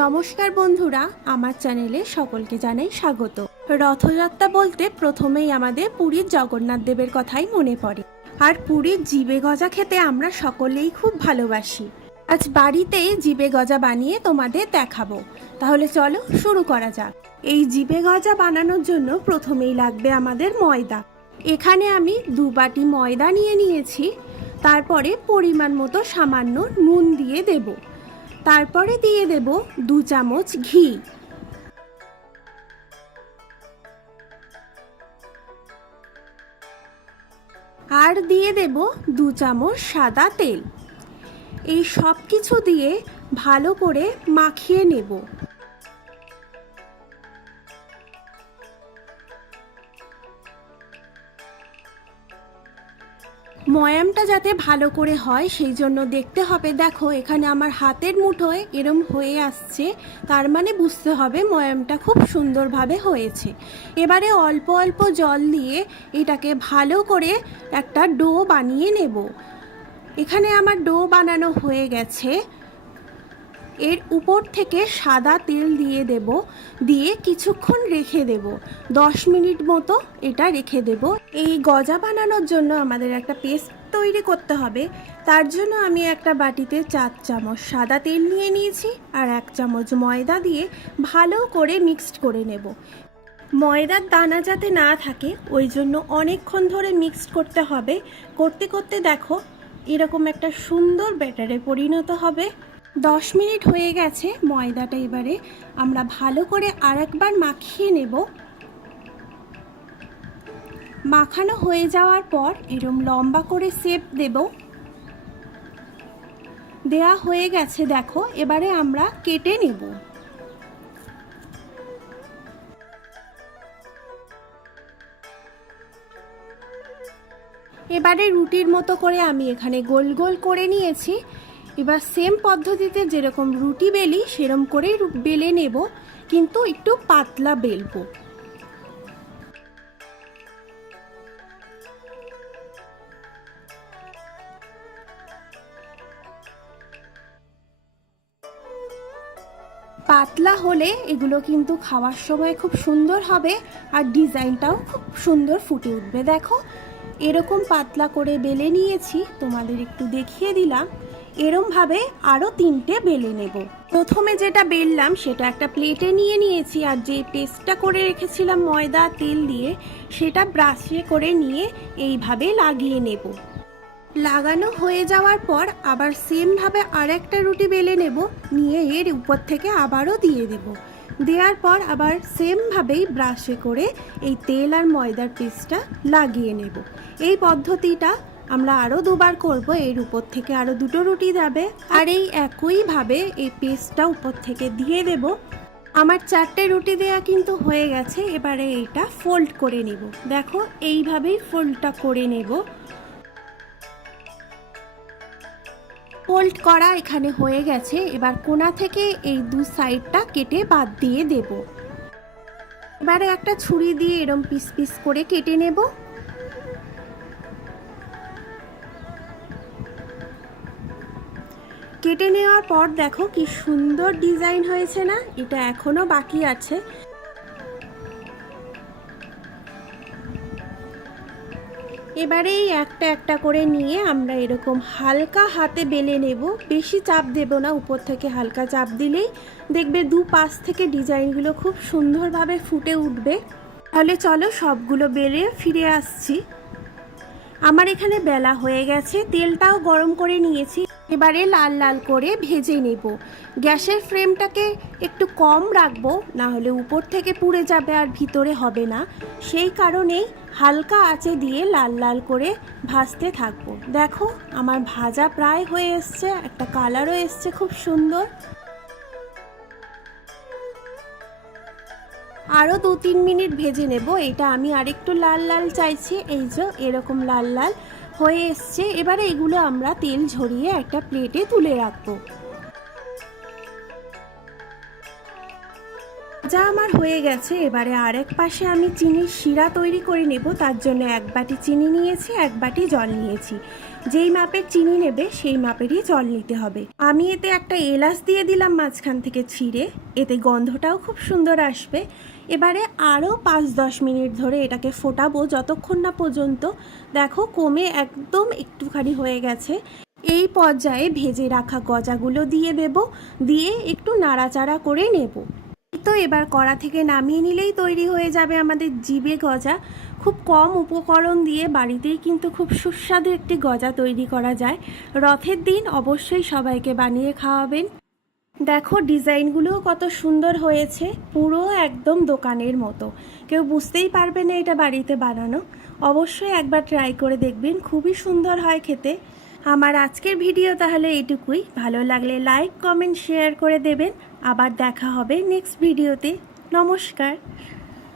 নমস্কার বন্ধুরা, আমার চ্যানেলে সকলকে জানাই স্বাগত। রথযাত্রা বলতে প্রথমেই আমাদের পুরীর জগন্নাথ দেবের কথাই মনে পড়ে। আর পুরীর জিবে গজা খেতে আমরা সকলেই খুব ভালোবাসি। আজ বাড়িতেই জিবে গজা বানিয়ে তোমাদের দেখাবো। তাহলে চলো শুরু করা যাক। এই জিবে গজা বানানোর জন্য প্রথমেই লাগবে আমাদের ময়দা। এখানে আমি 2 বাটি ময়দা নিয়ে নিয়েছি। তারপরে পরিমাণ মতো সামান্য নুন দিয়ে দেবো। তারপরে দিয়ে দেব 2 চামচ ঘি, আর দিয়ে দেব 2 চামচ সাদা তেল। এই সব কিছু দিয়ে ভালো করে মাখিয়ে নেব। ময়ামটা যাতে ভালো করে হয় সেই জন্য দেখতে হবে। দেখো এখানে আমার হাতের মুঠোয় এরম হয়ে আসছে, তার মানে বুঝতে হবে ময়ামটা খুব সুন্দরভাবে হয়েছে। এবারে অল্প অল্প জল দিয়ে এটাকে ভালো করে একটা ডো বানিয়ে নেব। এখানে আমার ডো বানানো হয়ে গেছে। এর উপর থেকে সাদা তেল দিয়ে দেব, দিয়ে কিছুক্ষণ রেখে দেব। 10 মিনিট মতো এটা রেখে দেব। এই গজা বানানোর জন্য আমাদের একটা পেস্ট তৈরি করতে হবে। তার জন্য আমি একটা বাটিতে 4 চামচ সাদা তেল নিয়ে নিয়েছি আর 1 চামচ ময়দা দিয়ে ভালো করে মিক্সড করে নেব। ময়দার দানা যাতে না থাকে ওই জন্য অনেকক্ষণ ধরে মিক্সড করতে হবে। করতে করতে দেখো এরকম একটা সুন্দর ব্যাটারে পরিণত হবে। 10 মিনিট হয়ে গেছে। ময়দাটা এবারে আমরা ভালো করে আরেকবার মাখিয়ে নেব। মাখানো হয়ে যাওয়ার পর এরকম লম্বা করে শেপ দেব। দেয়া হয়ে গেছে দেখো। এবারে আমরা কেটে নেব। এবারে রুটির মতো করে আমি এখানে গোল গোল করে নিয়েছি। এবার সেম পদ্ধতিতে যেরকম রুটি বেলি সেরকম করেই বেলে নেব, কিন্তু একটু পাতলা বেলবো। পাতলা হলে এগুলো কিন্তু খাওয়ার সময় খুব সুন্দর হবে আর ডিজাইনটাও খুব সুন্দর ফুটে উঠবে। দেখো এরকম পাতলা করে বেলে নিয়েছি, তোমাদের একটু দেখিয়ে দিলাম। এরমভাবে আরও 3টে বেলে নেব। প্রথমে যেটা বেললাম সেটা একটা প্লেটে নিয়ে নিয়েছি, আর যে পেস্টটা করে রেখেছিলাম ময়দা তেল দিয়ে সেটা ব্রাশে করে নিয়ে এইভাবে লাগিয়ে নেব। লাগানো হয়ে যাওয়ার পর আবার সেমভাবে আরেকটা রুটি বেলে নেব, নিয়ে এর উপর থেকে আবারও দিয়ে দেব। দেওয়ার পর আবার সেমভাবেই ব্রাশে করে এই তেল আর ময়দার পেস্টটা লাগিয়ে নেব। এই পদ্ধতিটা আমরা আরও 2বার করব। এর উপর থেকে আরও 2টো রুটি যাবে, আর এই একইভাবে এই পেস্টটা উপর থেকে দিয়ে দেব। আমার 4টে রুটি দেয়া কিন্তু হয়ে গেছে। এবারে এইটা ফোল্ড করে নেব। দেখো এইভাবেই ফোল্ডটা করে নেব। ফোল্ড করা এখানে হয়ে গেছে। এবার কোণা থেকে এই 2 সাইডটা কেটে বাদ দিয়ে দেব। এবারে একটা ছুরি দিয়ে এরম পিস পিস করে কেটে নেব। কেটে নেওয়ার পর দেখো কি সুন্দর ডিজাইন হয়েছে না? এটা এখনো বাকি আছে। এবারে এই একটা একটা করে নিয়ে আমরা এরকম হালকা হাতে বেলে নেব। বেশি চাপ দেব না, উপর থেকে হালকা চাপ দিলেই দেখবে 2 পাশ থেকে ডিজাইনগুলো খুব সুন্দরভাবে ফুটে উঠবে। তাহলে চলো সবগুলো বেলে ফিরে আসছি। আমার এখানে বেলা হয়ে গেছে, তেলটাও গরম করে নিয়েছি। এবারে লাল লাল করে ভেজে নেব। গ্যাসের ফ্লেমটাকে একটু কম রাখবো, না হলে উপর থেকে পুড়ে যাবে আর ভিতরে হবে না। সেই কারণেই হালকা আঁচে দিয়ে লাল লাল করে ভাজতে থাকবো। দেখো আমার ভাজা প্রায় হয়ে এসছে, একটা কালারও এসছে খুব সুন্দর। আরও 2-3 মিনিট ভেজে নেব। এটা আমি আরেকটু লাল লাল চাইছি। এই যে এরকম লাল লাল হয়ে এসছে। এবারে এগুলো আমরা তেল ঝরিয়ে একটা প্লেটে তুলে রাখবো। যা আমার হয়ে গেছে। এবারে আরেক পাশে আমি চিনির শিরা তৈরি করে নেব। তার জন্য 1 বাটি চিনি নিয়েছি, 1 বাটি জল নিয়েছি। যেই মাপের চিনি নেবে সেই মাপেরই জল নিতে হবে। আমি এতে একটা এলাচ দিয়ে দিলাম মাঝখান থেকে ছিঁড়ে, এতে গন্ধটাও খুব সুন্দর আসবে। এবারে আরও 5-10 মিনিট ধরে এটাকে ফোটাবো, যতক্ষণ না পর্যন্ত দেখো কমে একদম একটুখানি হয়ে গেছে। এই পর্যায়ে ভেজে রাখা গজাগুলো দিয়ে দেব, দিয়ে একটু নাড়াচাড়া করে নেব। তো এবার কড়া থেকে নামিয়ে নিলেই তৈরি হয়ে যাবে আমাদের জিভে গজা। খুব কম উপকরণ দিয়ে বাড়িতেই কিন্তু খুব সুস্বাদু একটি গজা তৈরি করা যায়। রথের দিন অবশ্যই সবাইকে বানিয়ে খাওয়াবেন। দেখো ডিজাইনগুলোও কত সুন্দর হয়েছে, পুরো একদম দোকানের মতো, কেউ বুঝতেই পারবে না এটা বাড়িতে বানানো। অবশ্যই একবার ট্রাই করে দেখবেন, খুবই সুন্দর হয় খেতে। আমার আজকের ভিডিও তাহলে এইটুকুই। ভালো লাগলে লাইক, কমেন্ট, শেয়ার করে দেবেন। আবার দেখা হবে নেক্সট ভিডিওতে। নমস্কার।